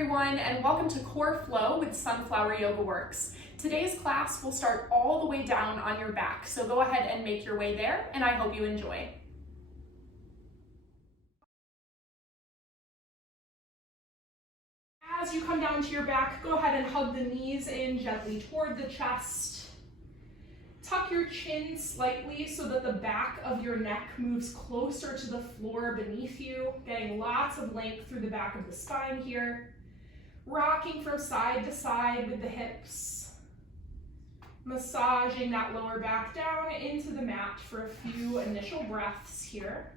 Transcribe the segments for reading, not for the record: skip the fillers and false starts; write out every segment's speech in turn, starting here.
everyone, and welcome to Core Flow with Sunflower Yoga Works. Today's class will start all the way down on your back, so go ahead and make your way there, and I hope you enjoy. As you come down to your back, go ahead and hug the knees in gently toward the chest. Tuck your chin slightly so that the back of your neck moves closer to the floor beneath you, getting lots of length through the back of the spine here. Rocking from side to side with the hips. Massaging that lower back down into the mat for a few initial breaths here.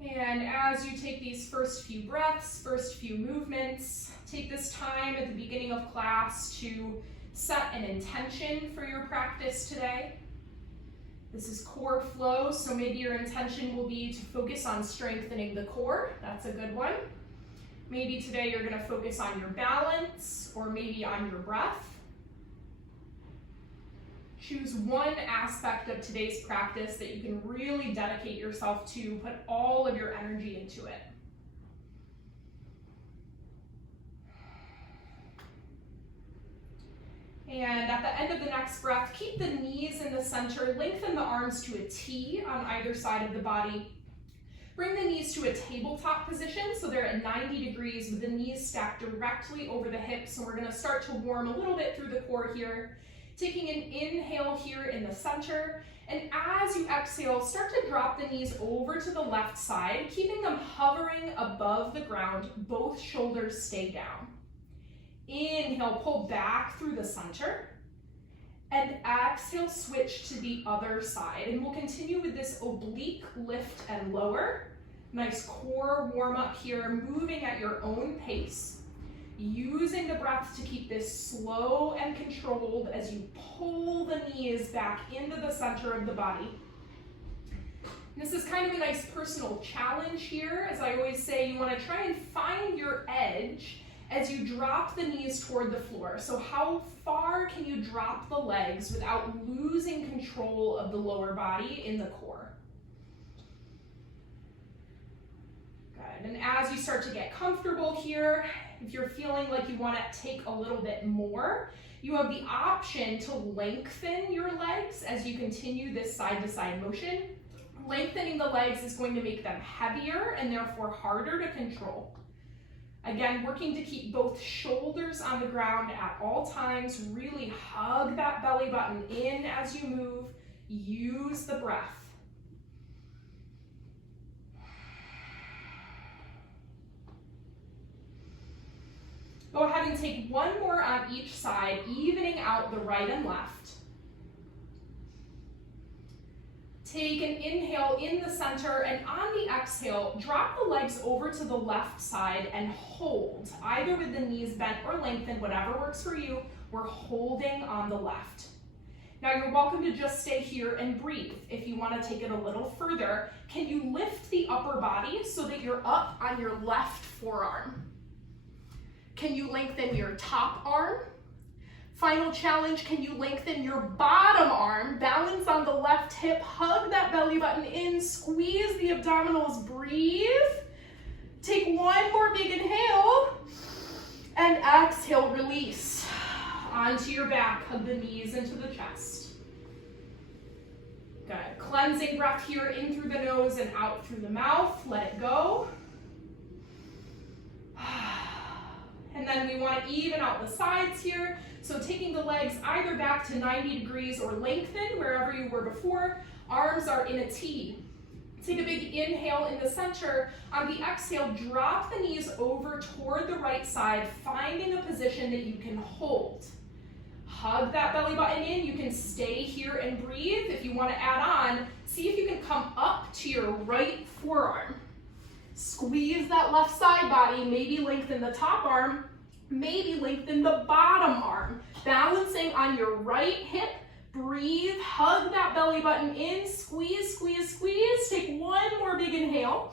And as you take these first few breaths, first few movements, take this time at the beginning of class to set an intention for your practice today. This is core flow, so maybe your intention will be to focus on strengthening the core. That's a good one. Maybe today you're going to focus on your balance or maybe on your breath. Choose one aspect of today's practice that you can really dedicate yourself to, put all of your energy into it. And at the end of the next breath, keep the knees in the center, lengthen the arms to a T on either side of the body. Bring the knees to a tabletop position so they're at 90 degrees with the knees stacked directly over the hips. And we're going to start to warm a little bit through the core here. Taking an inhale here in the center, and as you exhale, start to drop the knees over to the left side, keeping them hovering above the ground. Both shoulders stay down. Inhale, pull back through the center, and exhale, switch to the other side. And we'll continue with this oblique lift and lower. Nice core warm up here, moving at your own pace. Using the breath to keep this slow and controlled as you pull the knees back into the center of the body. This is kind of a nice personal challenge here. As I always say, you want to try and find your edge as you drop the knees toward the floor. So how far can you drop the legs without losing control of the lower body in the core? Good. And as you start to get comfortable here, if you're feeling like you want to take a little bit more, you have the option to lengthen your legs as you continue this side-to-side motion. Lengthening the legs is going to make them heavier and therefore harder to control. Again, working to keep both shoulders on the ground at all times. Really hug that belly button in as you move. Use the breath. Go ahead and take one more on each side, evening out the right and left. Take an inhale in the center, and on the exhale, drop the legs over to the left side and hold, either with the knees bent or lengthened, whatever works for you. We're holding on the left. Now you're welcome to just stay here and breathe. If you want to take it a little further, can you lift the upper body so that you're up on your left forearm? Can you lengthen your top arm? Final challenge, can you lengthen your bottom arm? Balance on the left hip, hug that belly button in, squeeze the abdominals, breathe. Take one more big inhale, and exhale, release. Onto your back, hug the knees into the chest. Good, cleansing breath here, in through the nose and out through the mouth, let it go. And then we want to even out the sides here. So taking the legs either back to 90 degrees or lengthen wherever you were before. Arms are in a T. Take a big inhale in the center. On the exhale, drop the knees over toward the right side, finding a position that you can hold. Hug that belly button in. You can stay here and breathe. If you want to add on, see if you can come up to your right forearm. Squeeze that left side body, maybe lengthen the top arm, maybe lengthen the bottom arm. Balancing on your right hip, breathe, hug that belly button in, squeeze, squeeze, squeeze. Take one more big inhale,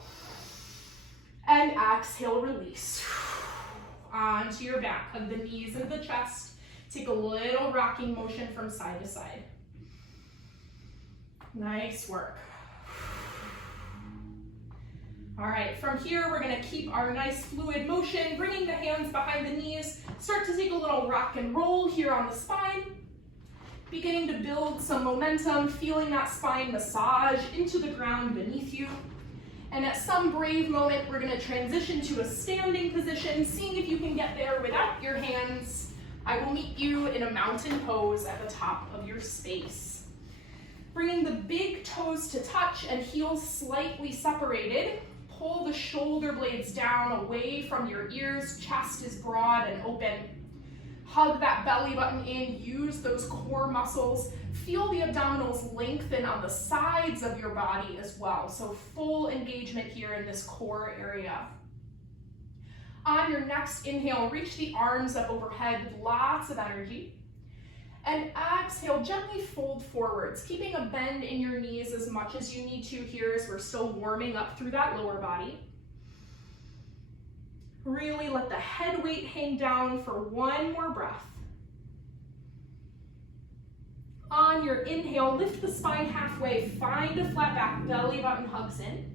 and exhale, release. Onto your back, hug the knees into the chest. Take a little rocking motion from side to side. Nice work. All right, from here, we're gonna keep our nice fluid motion, bringing the hands behind the knees. Start to take a little rock and roll here on the spine. Beginning to build some momentum, feeling that spine massage into the ground beneath you. And at some brave moment, we're gonna transition to a standing position, seeing if you can get there without your hands. I will meet you in a mountain pose at the top of your space. Bringing the big toes to touch and heels slightly separated. Pull the shoulder blades down away from your ears, chest is broad and open. Hug that belly button in, use those core muscles. Feel the abdominals lengthen on the sides of your body as well. So full engagement here in this core area. On your next inhale, reach the arms up overhead with lots of energy. And exhale, gently fold forwards, keeping a bend in your knees as much as you need to here as we're still warming up through that lower body. Really let the head weight hang down for one more breath. On your inhale, lift the spine halfway, find a flat back, belly button hugs in.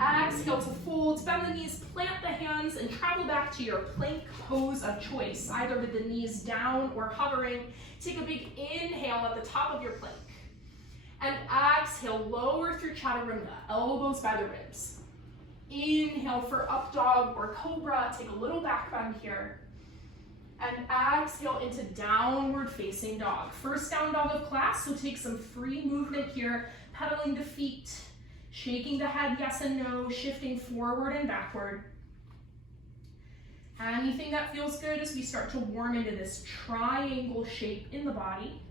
Exhale to fold, bend the knees, plant the hands, and travel back to your plank pose of choice, either with the knees down or hovering. Take a big inhale at the top of your plank. And exhale, lower through chaturanga, elbows by the ribs. Inhale for up dog or cobra, take a little back bend here. And exhale into downward facing dog. First down dog of class, so take some free movement here, pedaling the feet, shaking the head yes and no, shifting forward and backward. Anything that feels good as we start to warm into this triangle shape in the body.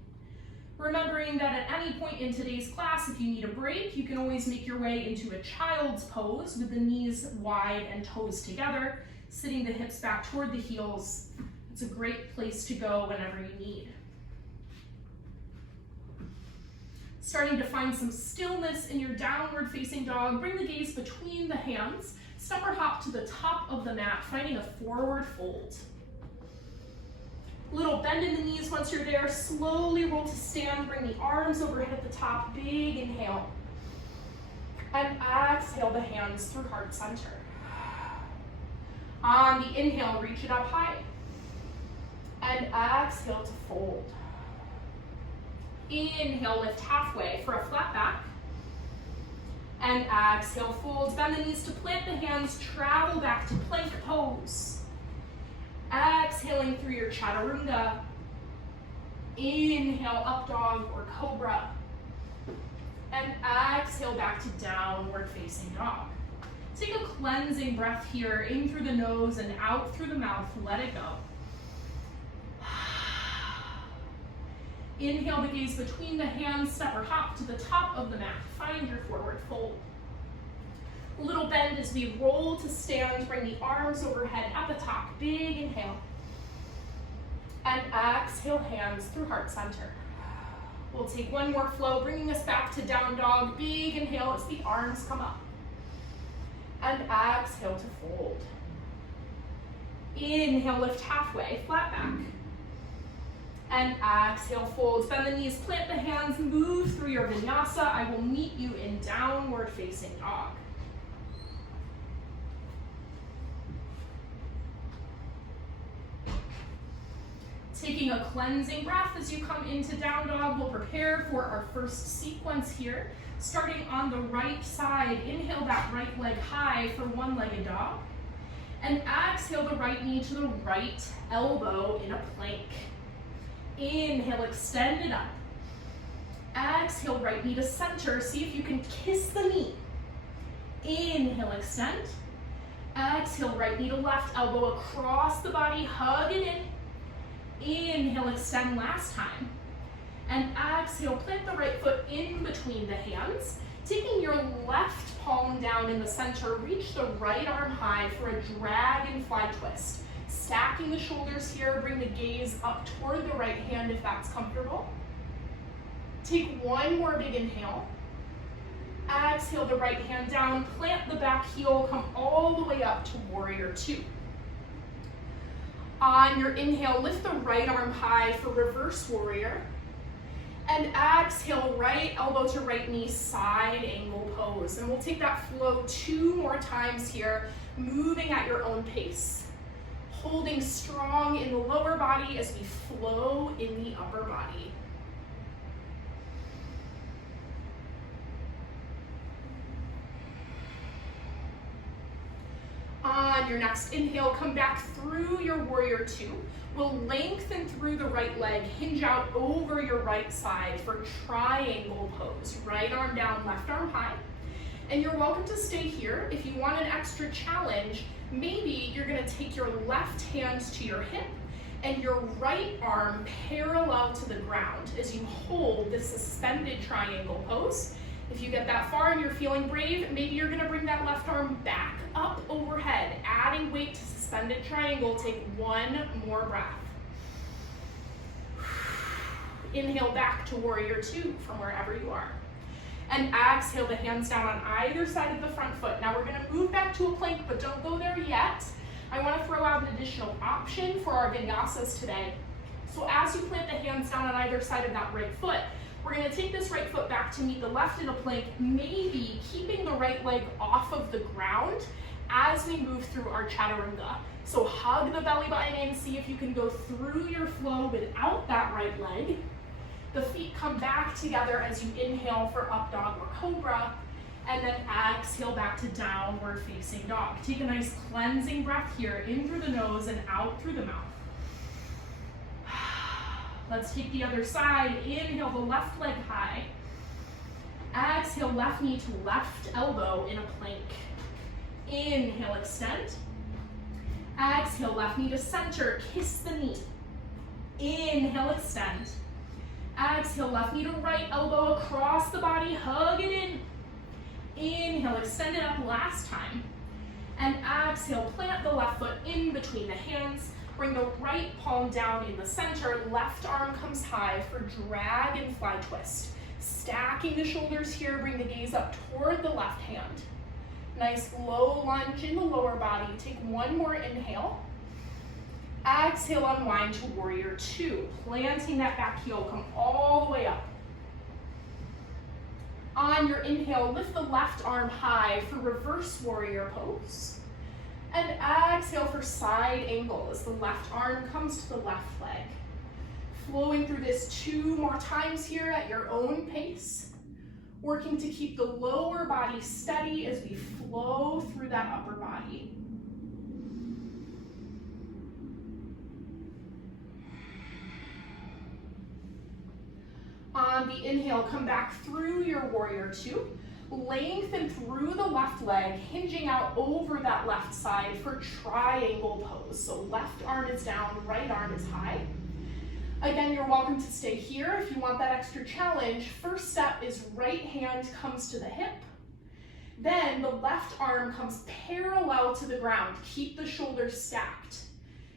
Remembering that at any point in today's class, if you need a break, you can always make your way into a child's pose with the knees wide and toes together, sitting the hips back toward the heels. It's a great place to go whenever you need. Starting to find some stillness in your downward facing dog, bring the gaze between the hands, step or hop to the top of the mat, finding a forward fold. Little bend in the knees once you're there, slowly roll to stand, bring the arms overhead at the top, big inhale. And exhale the hands through heart center. On the inhale, reach it up high. And exhale to fold. Inhale, lift halfway for a flat back. And exhale, fold, bend the knees to plant the hands, travel back to plank pose. Exhaling through your chaturanga. Inhale, up dog or cobra. And exhale back to downward facing dog. Take a cleansing breath here, in through the nose and out through the mouth, let it go. Inhale the gaze between the hands, step or hop to the top of the mat. Find your forward fold. A little bend as we roll to stand, bring the arms overhead at the top. Big inhale. And exhale, hands through heart center. We'll take one more flow, bringing us back to down dog. Big inhale as the arms come up. And exhale to fold. Inhale, lift halfway, flat back. And exhale, fold. Bend the knees, plant the hands, move through your vinyasa. I will meet you in downward facing dog. Taking a cleansing breath as you come into down dog, we'll prepare for our first sequence here. Starting on the right side, inhale that right leg high for one-legged dog. And exhale the right knee to the right elbow in a plank. Inhale, extend it up. Exhale, right knee to center. See if you can kiss the knee. Inhale, extend. Exhale, right knee to left, elbow across the body, hug it in. Inhale, extend last time. And exhale, plant the right foot in between the hands. Taking your left palm down in the center, reach the right arm high for a dragonfly twist. Stacking the shoulders here, bring the gaze up toward the right hand if that's comfortable. Take one more big inhale. Exhale the right hand down, plant the back heel, come all the way up to warrior two. On your inhale, lift the right arm high for reverse warrior. And exhale, right elbow to right knee, side angle pose. And we'll take that flow 2 more times here, moving at your own pace. Holding strong in the lower body as we flow in the upper body. On your next inhale, come back through your warrior 2. We'll lengthen through the right leg, hinge out over your right side for triangle pose. Right arm down, left arm high. And you're welcome to stay here. If you want an extra challenge, maybe you're gonna take your left hand to your hip and your right arm parallel to the ground as you hold this suspended triangle pose. If you get that far and you're feeling brave, maybe you're gonna bring that left arm back up overhead, adding weight to suspended triangle. Take 1 more breath. Inhale back to warrior 2 from wherever you are. And exhale the hands down on either side of the front foot. Now we're gonna move back to a plank, but don't go there yet. I wanna throw out an additional option for our vinyasas today. So as you plant the hands down on either side of that right foot, we're gonna take this right foot back to meet the left in a plank, maybe keeping the right leg off of the ground as we move through our chaturanga. So hug the belly button in, see if you can go through your flow without that right leg. The feet come back together as you inhale for up dog or cobra, and then exhale back to downward facing dog. Take a nice cleansing breath here, in through the nose and out through the mouth. Let's take the other side. Inhale the left leg high. Exhale left knee to left elbow in a plank. Inhale, extend. Exhale left knee to center, kiss the knee. Inhale, extend. Exhale left knee to right elbow across the body, hug it in. Inhale, extend it up last time. And exhale, plant the left foot in between the hands. Bring the right palm down in the center, left arm comes high for dragonfly twist. Stacking the shoulders here, bring the gaze up toward the left hand. Nice low lunge in the lower body. Take 1 more inhale. Exhale, unwind to warrior 2. Planting that back heel, come all the way up. On your inhale, lift the left arm high for reverse warrior pose. And exhale for side angle as the left arm comes to the left leg. Flowing through this 2 more times here at your own pace. Working to keep the lower body steady as we flow through that upper body. On the inhale, come back through your warrior 2. Lengthen through the left leg, hinging out over that left side for triangle pose. So left arm is down, right arm is high. Again, you're welcome to stay here if you want that extra challenge. First step is right hand comes to the hip. Then the left arm comes parallel to the ground. Keep the shoulders stacked.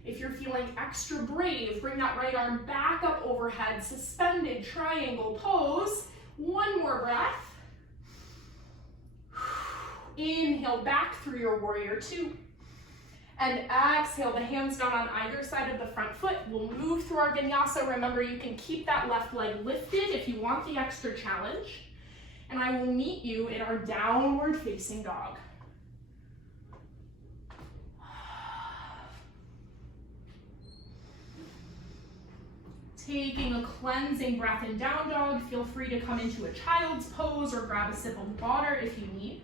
If you're feeling extra brave, bring that right arm back up overhead, suspended triangle pose. 1 more breath. Inhale back through your warrior 2. And exhale the hands down on either side of the front foot. We'll move through our vinyasa. Remember, you can keep that left leg lifted if you want the extra challenge. And I will meet you in our downward facing dog. Taking a cleansing breath in down dog. Feel free to come into a child's pose or grab a sip of water if you need.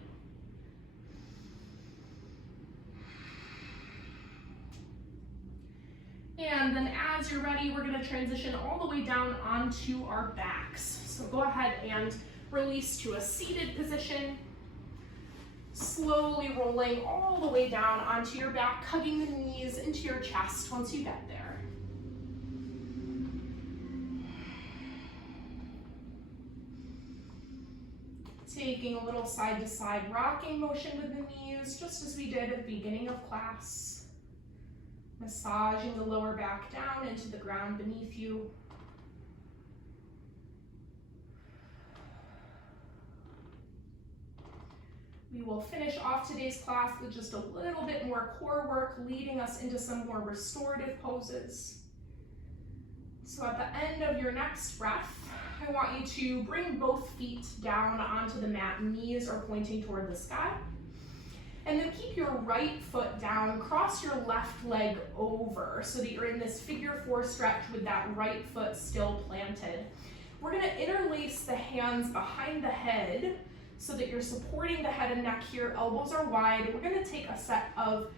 And then as you're ready, we're gonna transition all the way down onto our backs. So go ahead and release to a seated position. Slowly rolling all the way down onto your back, hugging the knees into your chest once you get there. Taking a little side to side rocking motion with the knees, just as we did at the beginning of class. Massaging the lower back down into the ground beneath you. We will finish off today's class with just a little bit more core work, leading us into some more restorative poses. So at the end of your next breath, I want you to bring both feet down onto the mat, knees are pointing toward the sky. And then keep your right foot down, cross your left leg over so that you're in this figure 4 stretch with that right foot still planted. We're gonna interlace the hands behind the head so that you're supporting the head and neck here, elbows are wide. We're gonna take a set of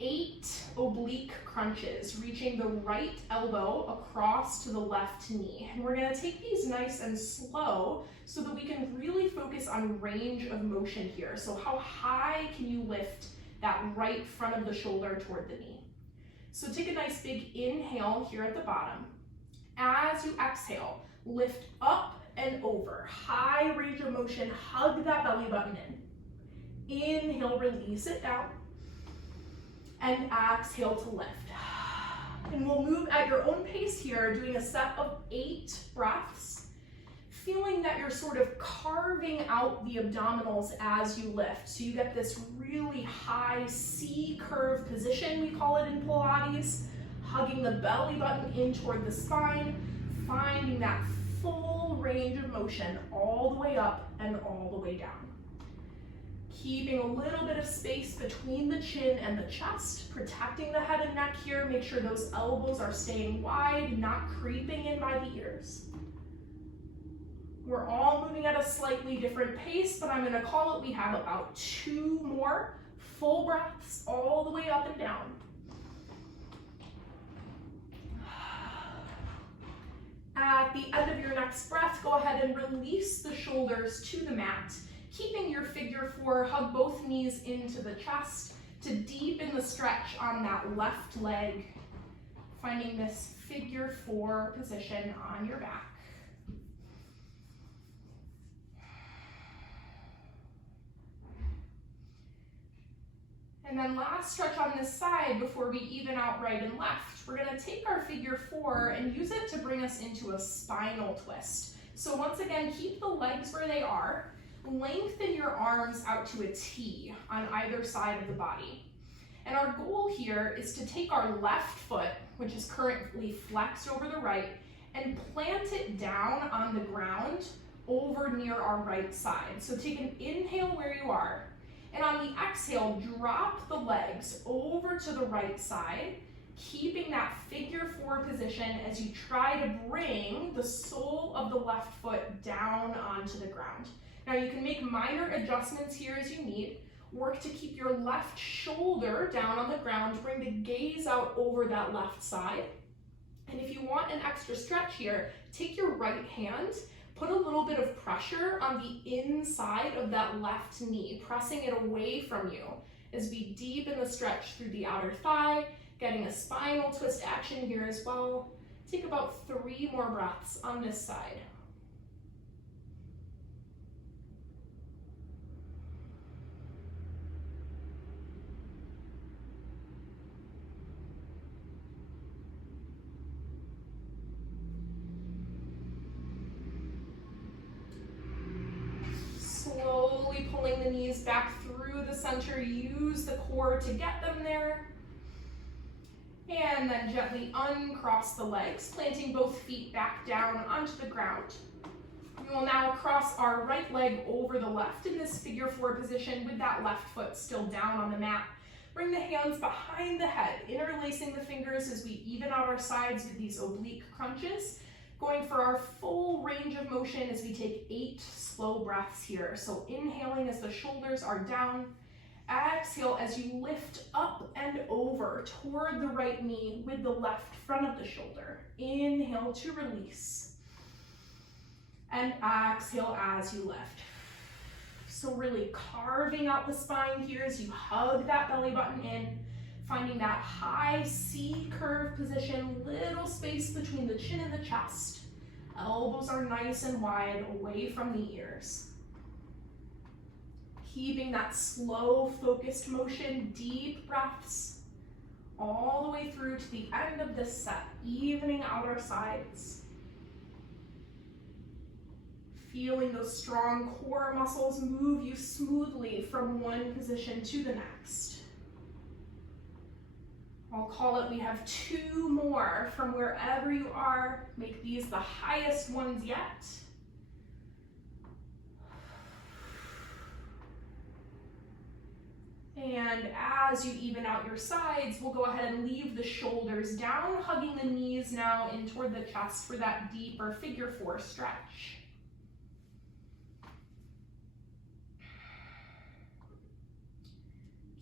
8 oblique crunches, reaching the right elbow across to the left knee. And we're gonna take these nice and slow so that we can really focus on range of motion here. So how high can you lift that right front of the shoulder toward the knee? So take a nice big inhale here at the bottom. As you exhale, lift up and over, high range of motion, hug that belly button in. Inhale, release it down. And exhale to lift. And we'll move at your own pace here, doing a set of 8 breaths, feeling that you're sort of carving out the abdominals as you lift. So you get this really high C curve position, we call it in Pilates, hugging the belly button in toward the spine, finding that full range of motion all the way up and all the way down. Keeping a little bit of space between the chin and the chest, protecting the head and neck here. Make sure those elbows are staying wide, not creeping in by the ears. We're all moving at a slightly different pace, but I'm gonna call it, we have about 2 more full breaths all the way up and down. At the end of your next breath, go ahead and release the shoulders to the mat. Keeping your figure 4, hug both knees into the chest to deepen the stretch on that left leg, finding this figure 4 position on your back. And then last stretch on this side before we even out right and left. We're gonna take our figure 4 and use it to bring us into a spinal twist. So once again, keep the legs where they are. Lengthen your arms out to a T on either side of the body. And our goal here is to take our left foot, which is currently flexed over the right, and plant it down on the ground over near our right side. So take an inhale where you are, and on the exhale, drop the legs over to the right side, keeping that figure 4 position as you try to bring the sole of the left foot down onto the ground. Now you can make minor adjustments here as you need. Work to keep your left shoulder down on the ground, bring the gaze out over that left side. And if you want an extra stretch here, take your right hand, put a little bit of pressure on the inside of that left knee, pressing it away from you as we deepen the stretch through the outer thigh, getting a spinal twist action here as well. Take about 3 more breaths on this side. Slowly pulling the knees back through the center, use the core to get them there. And then gently uncross the legs, planting both feet back down onto the ground. We will now cross our right leg over the left in this figure 4 position with that left foot still down on the mat. Bring the hands behind the head, interlacing the fingers as we even out our sides with these oblique crunches. Going for our full range of motion as we take 8 slow breaths here. So inhaling as the shoulders are down. Exhale as you lift up and over toward the right knee with the left front of the shoulder. Inhale to release. And exhale as you lift. So really carving out the spine here as you hug that belly button in. Finding that high C curve position, little space between the chin and the chest. Elbows are nice and wide away from the ears. Keeping that slow, focused motion, deep breaths, all the way through to the end of this set, evening out our sides. Feeling those strong core muscles move you smoothly from one position to the next. I'll call it, we have 2 more from wherever you are. Make these the highest ones yet. And as you even out your sides, we'll go ahead and leave the shoulders down, hugging the knees now in toward the chest for that deeper figure 4 stretch.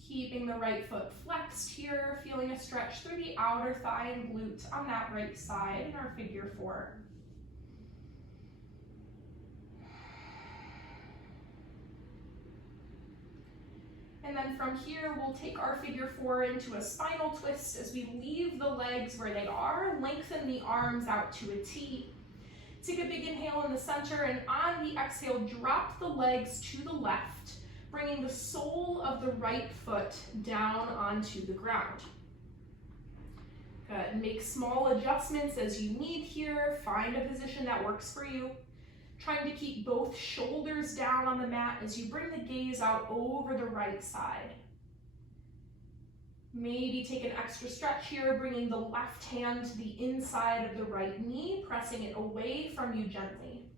Keeping the right foot flexed here, feeling a stretch through the outer thigh and glute on that right side in our figure 4. And then from here, we'll take our figure 4 into a spinal twist as we leave the legs where they are, lengthen the arms out to a T. Take a big inhale in the center, and on the exhale, drop the legs to the left, bringing the sole of the right foot down onto the ground. Good. Make small adjustments as you need here. Find a position that works for you. Trying to keep both shoulders down on the mat as you bring the gaze out over the right side. Maybe take an extra stretch here, bringing the left hand to the inside of the right knee, pressing it away from you gently.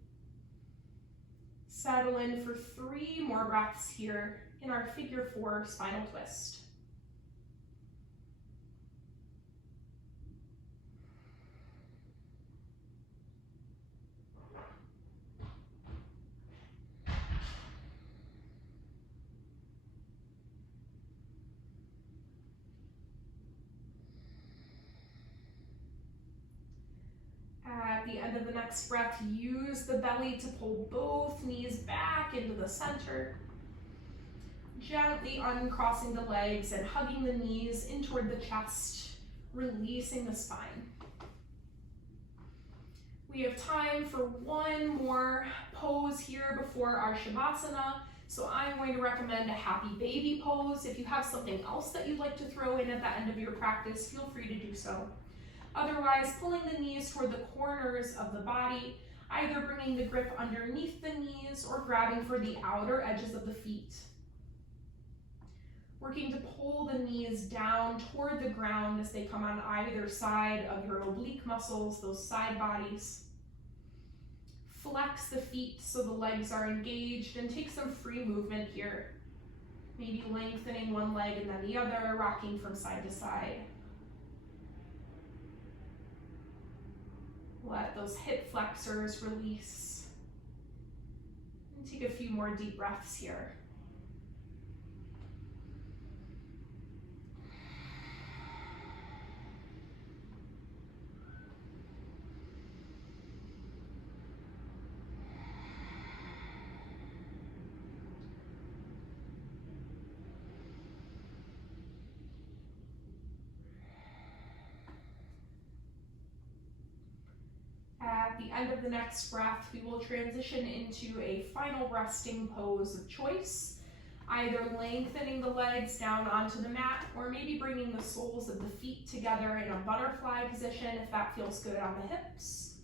Settle in for 3 more breaths here in our figure 4 spinal twist. At the end of the next breath, use the belly to pull both knees back into the center. Gently uncrossing the legs and hugging the knees in toward the chest, releasing the spine. We have time for 1 more pose here before our Shavasana. So I'm going to recommend a happy baby pose. If you have something else that you'd like to throw in at the end of your practice, feel free to do so. Otherwise, pulling the knees toward the corners of the body, either bringing the grip underneath the knees or grabbing for the outer edges of the feet. Working to pull the knees down toward the ground as they come on either side of your oblique muscles, those side bodies. Flex the feet so the legs are engaged and take some free movement here. Maybe lengthening one leg and then the other, rocking from side to side. Let those hip flexors release. And take a few more deep breaths here. At the end of the next breath, we will transition into a final resting pose of choice, either lengthening the legs down onto the mat or maybe bringing the soles of the feet together in a butterfly position if that feels good on the hips.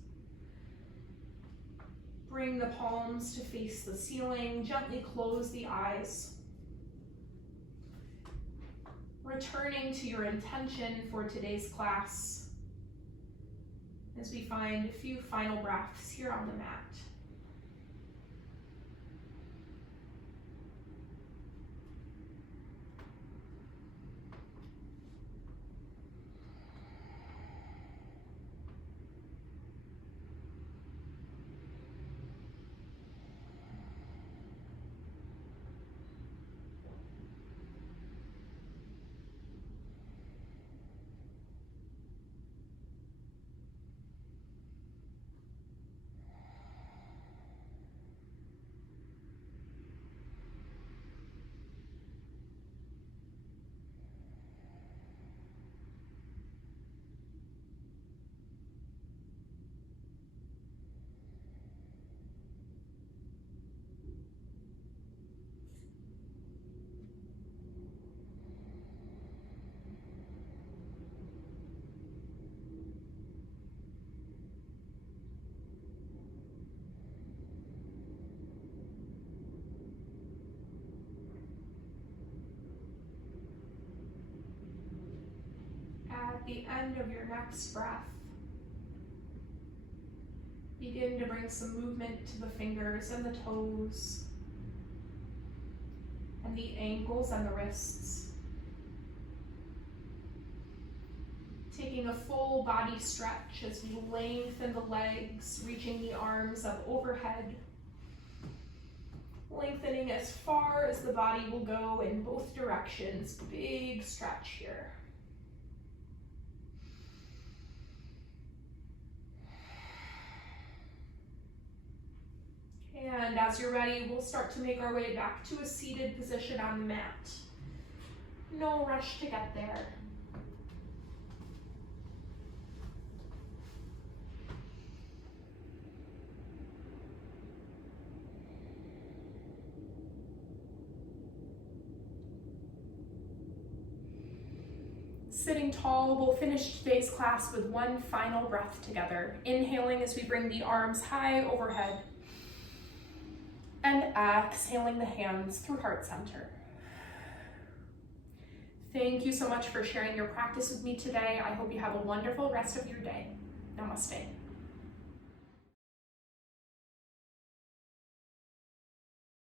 Bring the palms to face the ceiling, gently close the eyes. Returning to your intention for today's class, as we find a few final breaths here on the mat. At the end of your next breath, begin to bring some movement to the fingers and the toes, and the ankles and the wrists. Taking a full body stretch as we lengthen the legs, reaching the arms up overhead. Lengthening as far as the body will go in both directions. Big stretch here. And as you're ready, we'll start to make our way back to a seated position on the mat. No rush to get there. Sitting tall, we'll finish today's class with one final breath together. Inhaling as we bring the arms high overhead. And exhaling the hands through heart center. Thank you so much for sharing your practice with me today. I hope you have a wonderful rest of your day. Namaste.